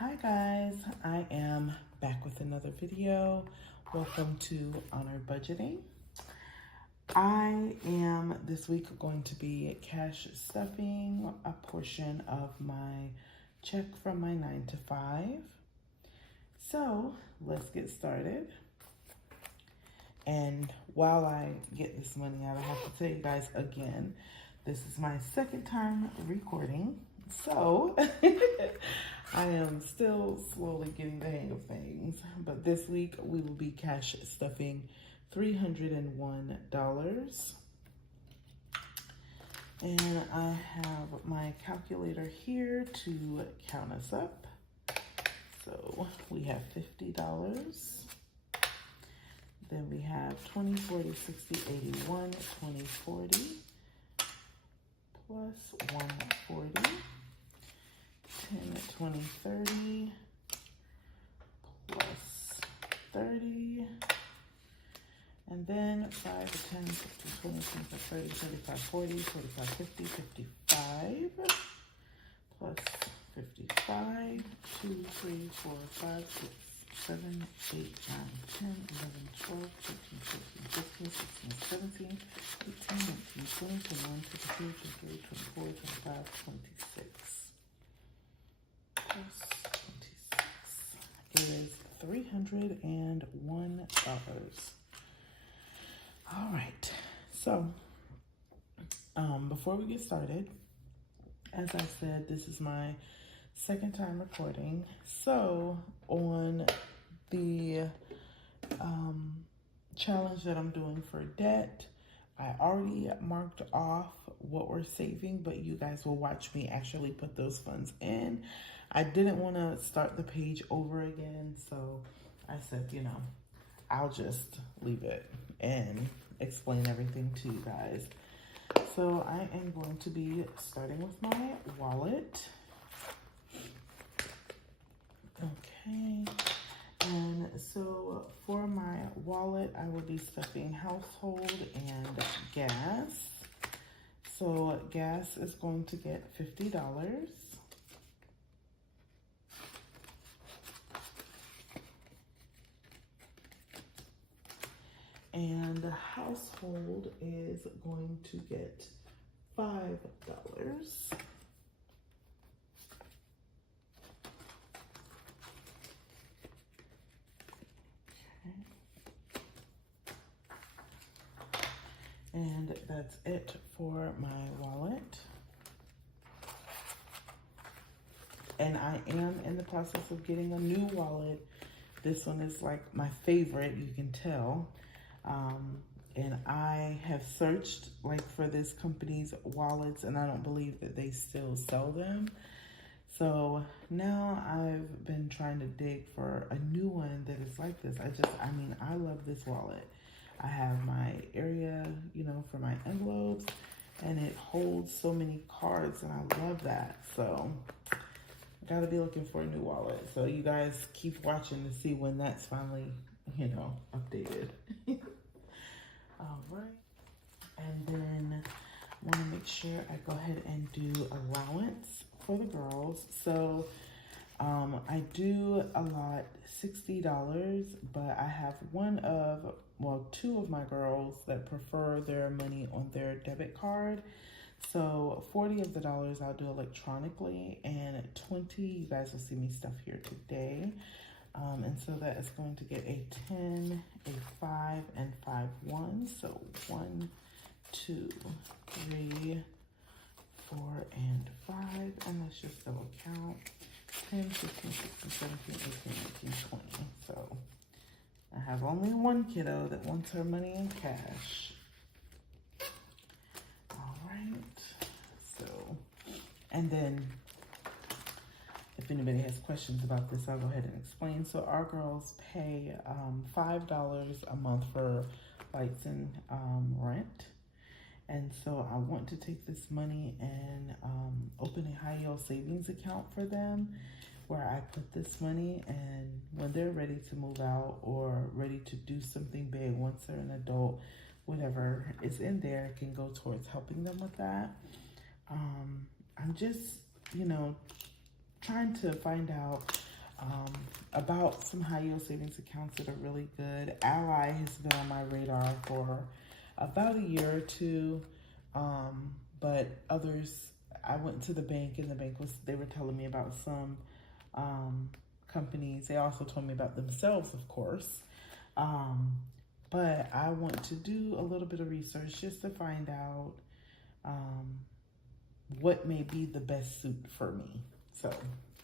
Hi guys, I am back with another video. Welcome to Honored Budgeting. I am this week going to be cash stuffing a portion of my check from my 9 to 5. So let's get started. And while I get this money out, I have to tell you guys again, this is my second time recording. So I am still slowly getting the hang of things, but this week we will be cash stuffing $301. And I have my calculator here to count us up. So we have $50. Then we have 20, 40, 60, 81, 20, 40, plus 140. 10, 20, 30, plus 30, and then 5, 10, 15, 20, 25, 30, 35, 40, 45, 50, 55, plus 55, 2, 3, 4, 5, 6, 7, 8, 9, 10, 11, 12, 13, 14, 15, 16, 17, 18, 19, 20, 21, 22, 23, 24, 25, 26. Plus 26 is $301. All right, so before we get started, as I said, this is my second time recording. So on the challenge that I'm doing for debt, I already marked off what we're saving, but you guys will watch me actually put those funds in. I didn't want to start the page over again, so I said, I'll just leave it and explain everything to you guys. So I am going to be starting with my wallet. Okay, and so for my wallet, I will be stuffing household and gas. So gas is going to get $50. And the household is going to get $5. And that's it for my wallet. And I am in the process of getting a new wallet. This one is like my favorite, you can tell. And I have searched for this company's wallets, and I don't believe that they still sell them. So now I've been trying to dig for a new one that is like this. I love this wallet. I have my area, for my envelopes, and it holds so many cards, and I love that. So I gotta be looking for a new wallet. So you guys keep watching to see when that's finally, updated. All right. And then I want to make sure I go ahead and do allowance for the girls. So I do allot $60, but I have two of my girls that prefer their money on their debit card. So 40 of the dollars I'll do electronically, and 20, you guys will see me stuff here today. And so that is going to get a 10, a 5, and 5 1. So 1, 2, 3, 4, and 5. And let's just double count. 10, 15, 16, 17, 18, 19, 20. So I have only one kiddo that wants her money in cash. All right. So, and then if anybody has questions about this, I'll go ahead and explain. So our girls pay $5 a month for lights and rent. And so I want to take this money and open a high yield savings account for them, where I put this money, and when they're ready to move out or ready to do something big, once they're an adult, whatever is in there can go towards helping them with that. I'm just, trying to find out about some high yield savings accounts that are really good. Ally has been on my radar for about a year or two, but others, I went to the bank and they were telling me about some companies. They also told me about themselves, of course. But I want to do a little bit of research just to find out what may be the best suit for me. So,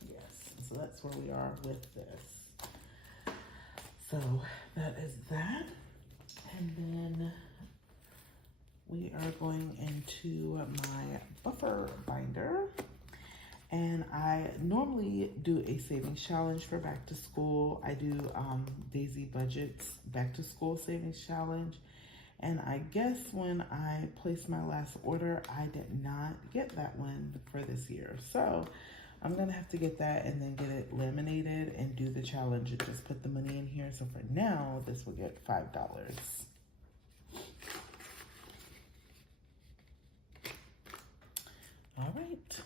yes, so that's where we are with this. So that is that. And then we are going into my buffer binder. And I normally do a savings challenge for back to school. I do Daisy Budget's back to school savings challenge. And I guess when I placed my last order, I did not get that one for this year. So I'm gonna have to get that and then get it laminated and do the challenge and just put the money in here. So for now, this will get $5. All right.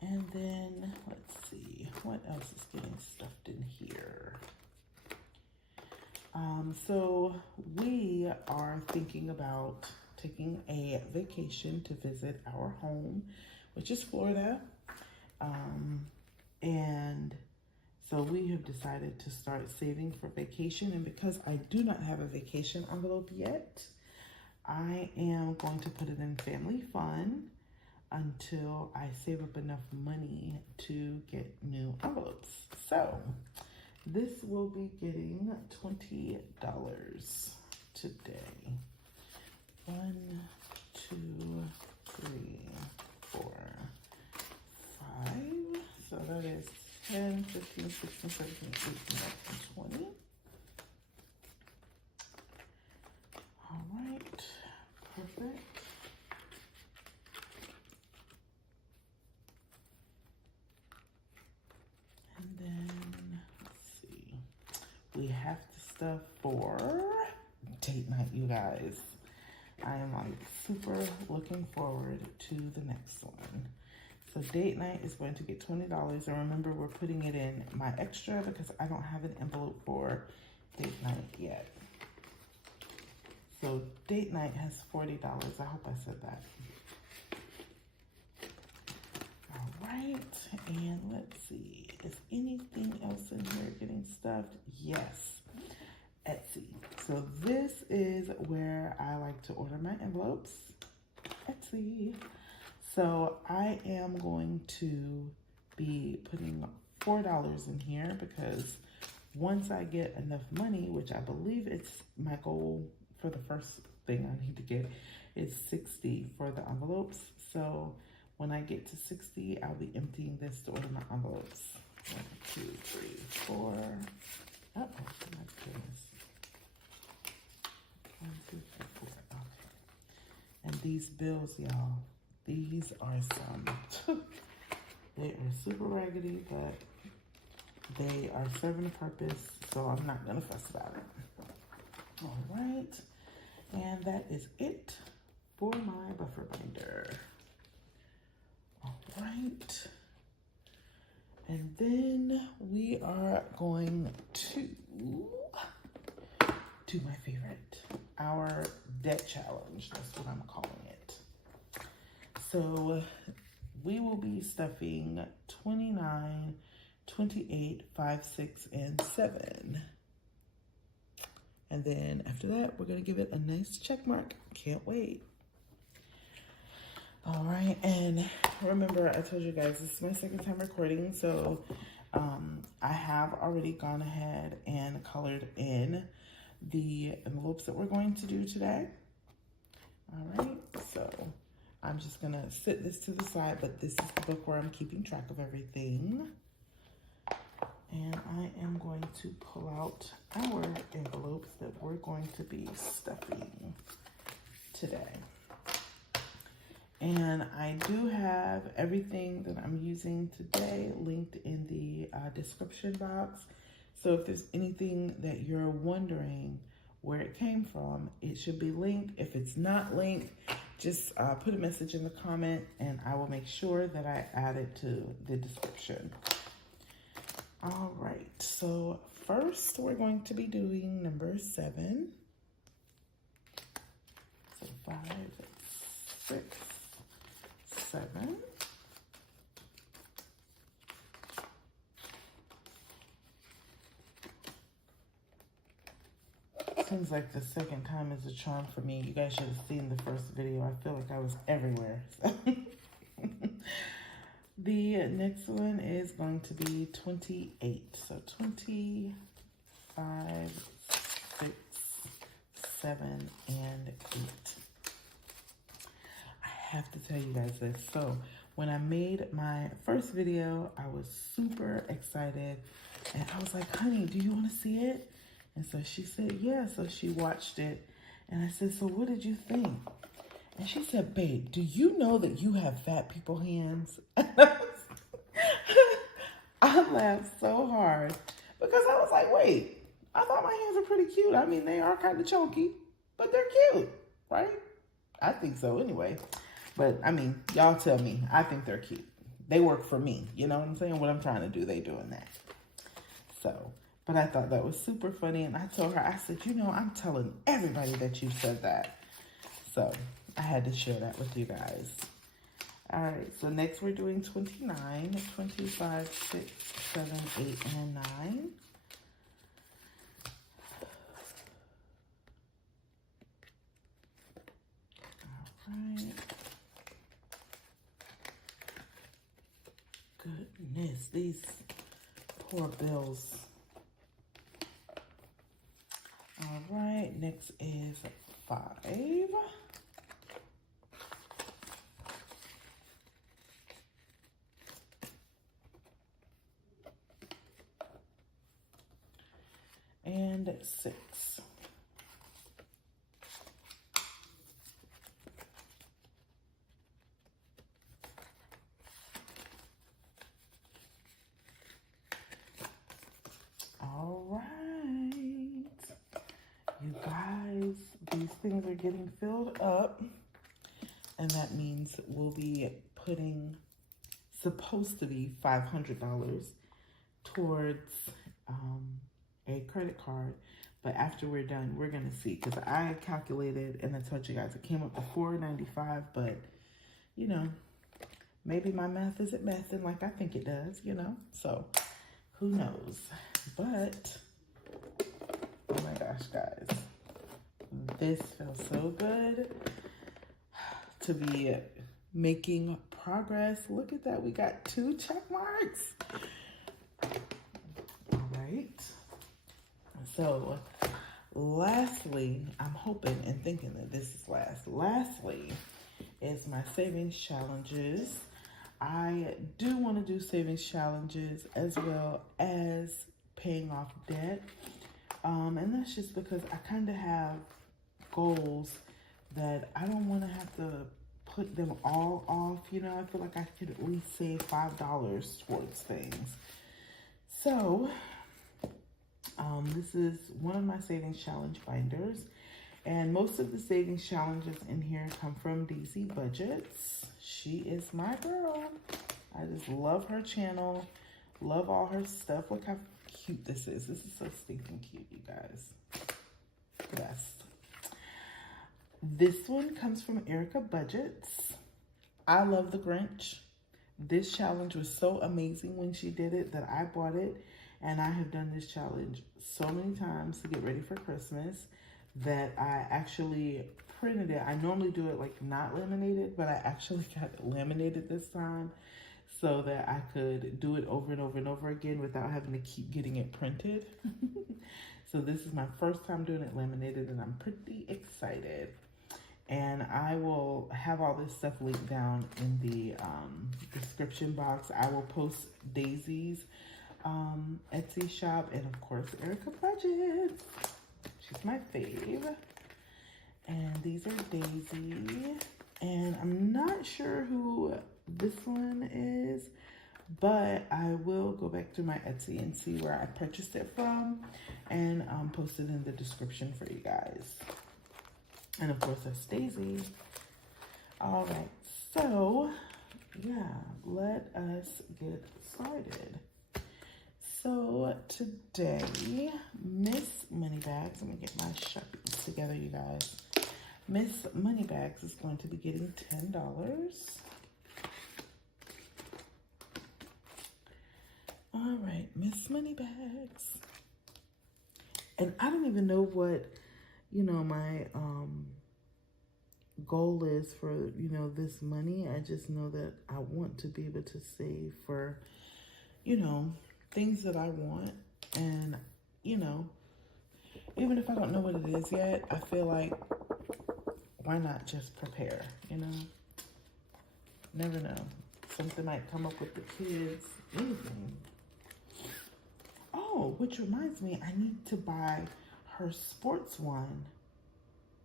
And then let's see, what else is getting stuffed in here? So we are thinking about taking a vacation to visit our home, which is Florida. And so we have decided to start saving for vacation. And because I do not have a vacation envelope yet, I am going to put it in family fun until I save up enough money to get new envelopes. So this will be getting $20 today. 1, 2, 3, 4, 5. So that is 10, 15, 16, 17, 18, 19, 20. All right, perfect. And then, let's see, we have to stuff for date night, you guys. I am like super looking forward to the next one. So date night is going to get $20. And remember, we're putting it in my extra because I don't have an envelope for date night yet. So date night has $40. I hope I said that. All right, and let's see, is anything else in here getting stuffed? Yes, Etsy. So this is where I like to order my envelopes, Etsy. So I am going to be putting $4 in here because once I get enough money, which I believe it's my goal for the first thing I need to get, is 60 for the envelopes. So when I get to 60, I'll be emptying this to order my envelopes. 1, 2, 3, 4. Oh, my goodness. 1, 2, 3, 4. Okay. And these bills, y'all, these are some, they are super raggedy, but they are serving a purpose, so I'm not gonna fuss about it. All right, and that is it for my buffer binder. All right, and then we are going to do my favorite, our debt challenge. That's what I'm calling it. So we will be stuffing 29, 28, 5, 6, and 7. And then after that, we're gonna give it a nice check mark. Can't wait. All right, and remember, I told you guys, this is my second time recording, so I have already gone ahead and colored in the envelopes that we're going to do today. All right, so I'm just gonna sit this to the side, but this is the book where I'm keeping track of everything. And I am going to pull out our envelopes that we're going to be stuffing today. And I do have everything that I'm using today linked in the description box. So if there's anything that you're wondering where it came from, it should be linked. If it's not linked, just put a message in the comment and I will make sure that I add it to the description. All right, so first we're going to be doing number 7. So 5, 6, 7. Seems like the second time is a charm for me. You guys should have seen the first video. I feel like I was everywhere. So. The next one is going to be 28. So 25, 6, 7, and 8. I have to tell you guys this. So when I made my first video, I was super excited. And I was like, honey, do you want to see it? And so she said, yeah. So she watched it. And I said, so what did you think? And she said, babe, do you know that you have fat people hands? I laughed so hard because I was like, wait, I thought my hands were pretty cute. I mean, they are kind of chunky, but they're cute, right? I think so anyway. But I mean, y'all tell me, I think they're cute. They work for me. You know what I'm saying? What I'm trying to do, they doing that. So, but I thought that was super funny. And I told her, I said, you know, I'm telling everybody that you said that. So I had to share that with you guys. All right, so next we're doing 29, 25, 6, 7, 8, and 9. All right. Goodness, these poor bills. All right, next is 5. And 6. All right. You guys, these things are getting filled up. And that means we'll be putting, supposed to be $500 towards a credit card. But after we're done, we're going to see. Because I calculated, and I told you guys, it came up to $495. But, you know, maybe my math isn't mathing like I think it does, you know. So, who knows? But, oh my gosh, guys. This feels so good to be making progress. Look at that. We got 2 check marks. All right. So, lastly, I'm hoping and thinking that this is last. Lastly is my savings challenges. I do want to do savings challenges as well as paying off debt. And that's just because I kind of have goals that I don't want to have to put them all off. You know, I feel like I could at least save $5 towards things. So, this is one of my savings challenge binders. And most of the savings challenges in here come from DC Budgets. She is my girl. I just love her channel. Love all her stuff. Look how cute this is. This is so stinking cute, you guys. Best. This one comes from Erica Budgets. I love the Grinch. This challenge was so amazing when she did it that I bought it. And I have done this challenge so many times to get ready for Christmas that I actually printed it. I normally do it like not laminated, but I actually got it laminated this time so that I could do it over and over and over again without having to keep getting it printed. So this is my first time doing it laminated and I'm pretty excited. And I will have all this stuff linked down in the description box. I will post Daisy's Etsy shop and of course Erica Budgets. She's my fave. And these are Daisy. And I'm not sure who this one is, but I will go back to my Etsy and see where I purchased it from and post it in the description for you guys. And of course that's Daisy. All right, so yeah, let us get started. So today, Miss Moneybags, let me get my Sharpies together, you guys. Miss Moneybags is going to be getting $10. All right, Miss Moneybags. And I don't even know what, my goal is for, this money. I just know that I want to be able to save for, things that I want. And, even if I don't know what it is yet, I feel like, why not just prepare, Never know. Something might come up with the kids, anything. Oh, which reminds me, I need to buy her sports one.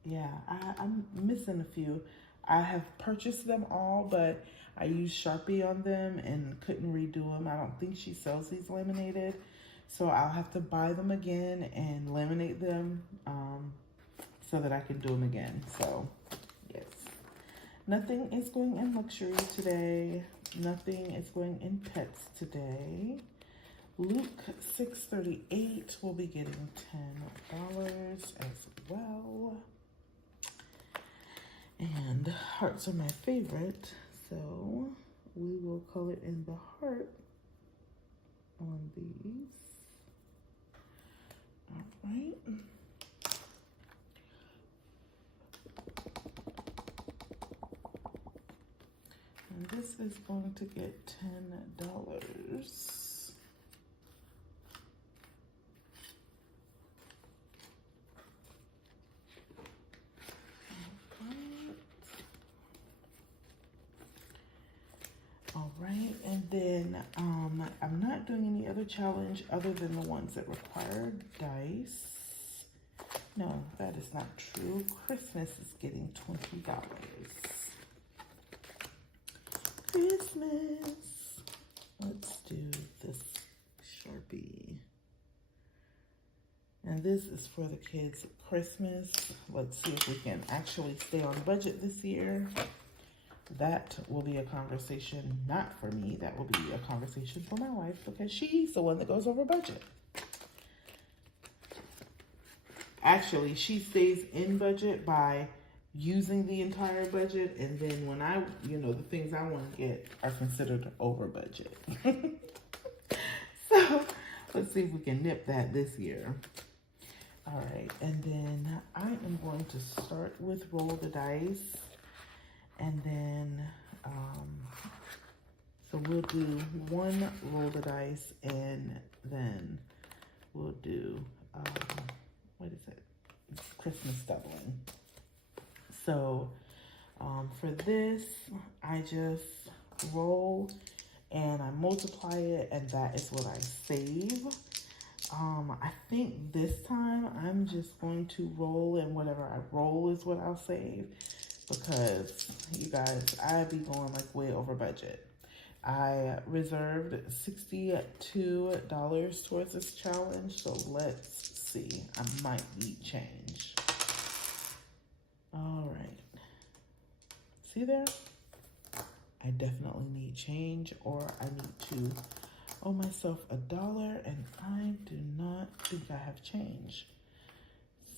Yeah, I'm missing a few. I have purchased them all, but I used Sharpie on them and couldn't redo them. I don't think she sells these laminated. So I'll have to buy them again and laminate them so that I can do them again. So, yes. Nothing is going in luxury today. Nothing is going in pets today. Luke 638 will be getting $10 as well. And hearts are my favorite, so we will color in the heart on these. All right. And this is going to get $10. All right, and then I'm not doing any other challenge other than the ones that require dice. No, that is not true. Christmas is getting $20. Christmas. Let's do this Sharpie. And this is for the kids' Christmas. Let's see if we can actually stay on budget this year. That will be a conversation not for me. That will be a conversation for my wife because she's the one that goes over budget. Actually, she stays in budget by using the entire budget, and then when I, the things I want to get are considered over budget. So let's see if we can nip that this year. All right, and then I am going to start with roll the dice. And then, so we'll do one roll the dice, and then we'll do, what is it? Christmas doubling. So, for this, I just roll and I multiply it, and that is what I save. I think this time I'm just going to roll, and whatever I roll is what I'll save. Because, you guys, I be going like way over budget. I reserved $62 towards this challenge, so let's see. I might need change. All right. See there? I definitely need change, or I need to owe myself $1, and I do not think I have change.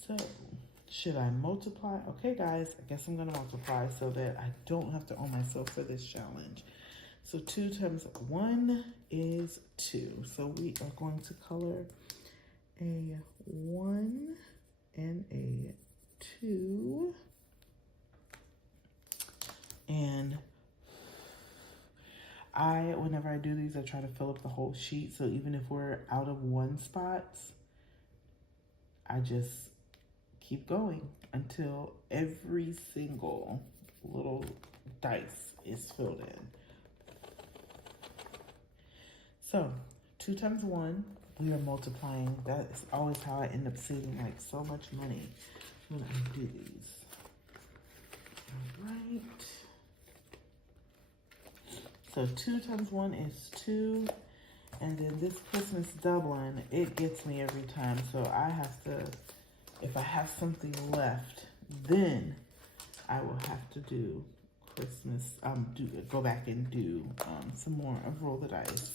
So, should I multiply? Okay, guys, I guess I'm going to multiply so that I don't have to owe myself for this challenge. So 2 times 1 is 2. So we are going to color a 1 and a 2. And whenever I do these, I try to fill up the whole sheet. So even if we're out of one spot, I just keep going until every single little dice is filled in. So 2 times 1, we are multiplying. That is always how I end up saving like so much money when I do these. All right. So 2 times 1 is 2. And then this Christmas doubling, it gets me every time. So I have to, if I have something left, then I will have to do Christmas, go back and do some more of Roll the Dice.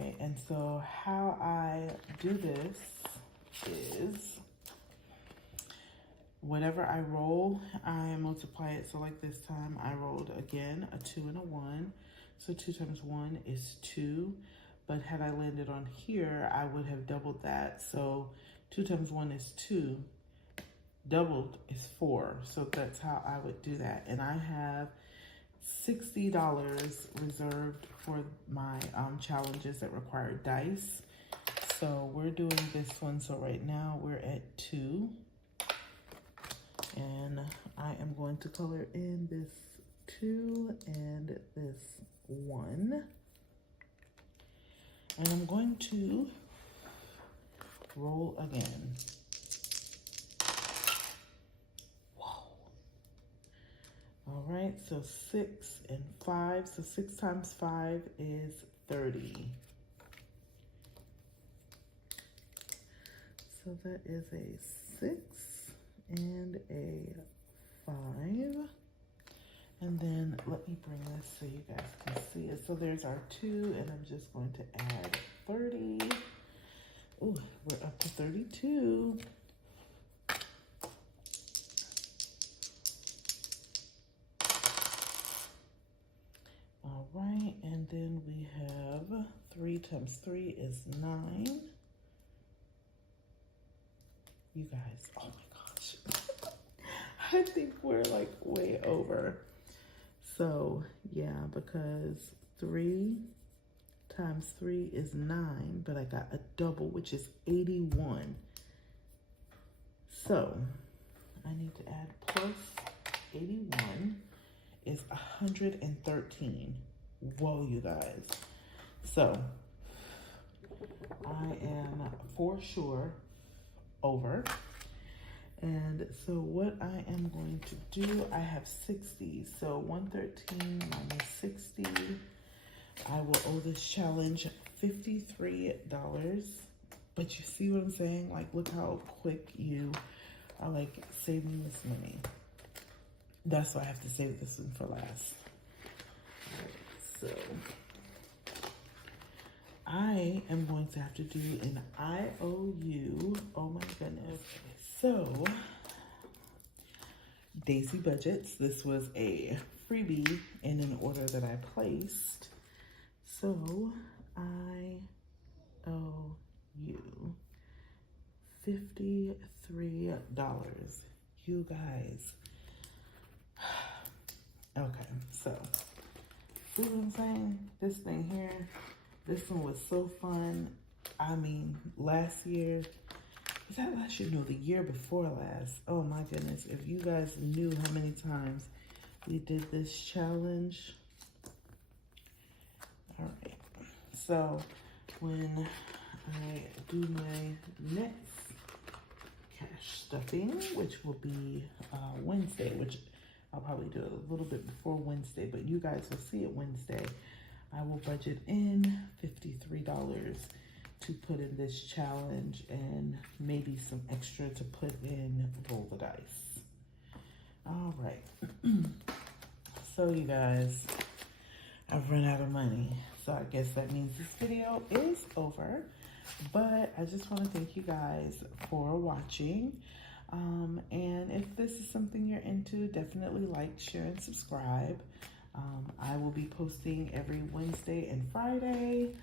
Okay, and so how I do this is whatever I roll, I multiply it. So like this time I rolled again a 2 and a 1. So 2 times 1 is 2. But had I landed on here, I would have doubled that. So 2 times 1 is 2. Doubled is 4. So that's how I would do that. And I have $60 reserved for my challenges that require dice. So we're doing this one. So right now we're at 2. And I am going to color in this 2 and this 1. And I'm going to roll again. Whoa. All right, so 6 and 5. So 6 times 5 is 30. So that is a 6 and a 5. And then let me bring this so you guys can see it. So there's our 2, and I'm just going to add 30. Ooh, we're up to 32. All right, and then we have 3 times 3 is 9. You guys, oh my gosh. I think we're like way over. So yeah, because 3 times 3 is 9, but I got a double, which is 81. So I need to add plus 81 is 113. Whoa, you guys. So I am for sure over. And so what I am going to do, I have 60. So 113 minus 60. I will owe this challenge $53. But you see what I'm saying? Like, look how quick you are like saving this money. That's why I have to save this one for last. All right, so I am going to have to do an IOU. Oh my goodness. So, Daisy Budgets. This was a freebie in an order that I placed. So, I owe you $53. You guys. Okay, so, see what I'm saying? This thing here, this one was so fun. I mean, last year, is that last year? No, the year before last. Oh my goodness. If you guys knew how many times we did this challenge. All right. So when I do my next cash stuffing, which will be Wednesday, which I'll probably do it a little bit before Wednesday, but you guys will see it Wednesday. I will budget in $53 to put in this challenge and maybe some extra to put in roll the dice. All right. So you guys, I've run out of money. So I guess that means this video is over. But I just want to thank you guys for watching. And if this is something you're into, definitely like, share, and subscribe. I will be posting every Wednesday and Friday.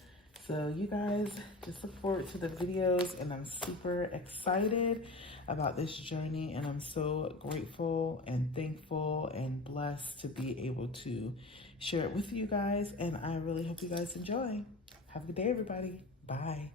So you guys just look forward to the videos, and I'm super excited about this journey, and I'm so grateful and thankful and blessed to be able to share it with you guys, and I really hope you guys enjoy. Have a good day, everybody. Bye.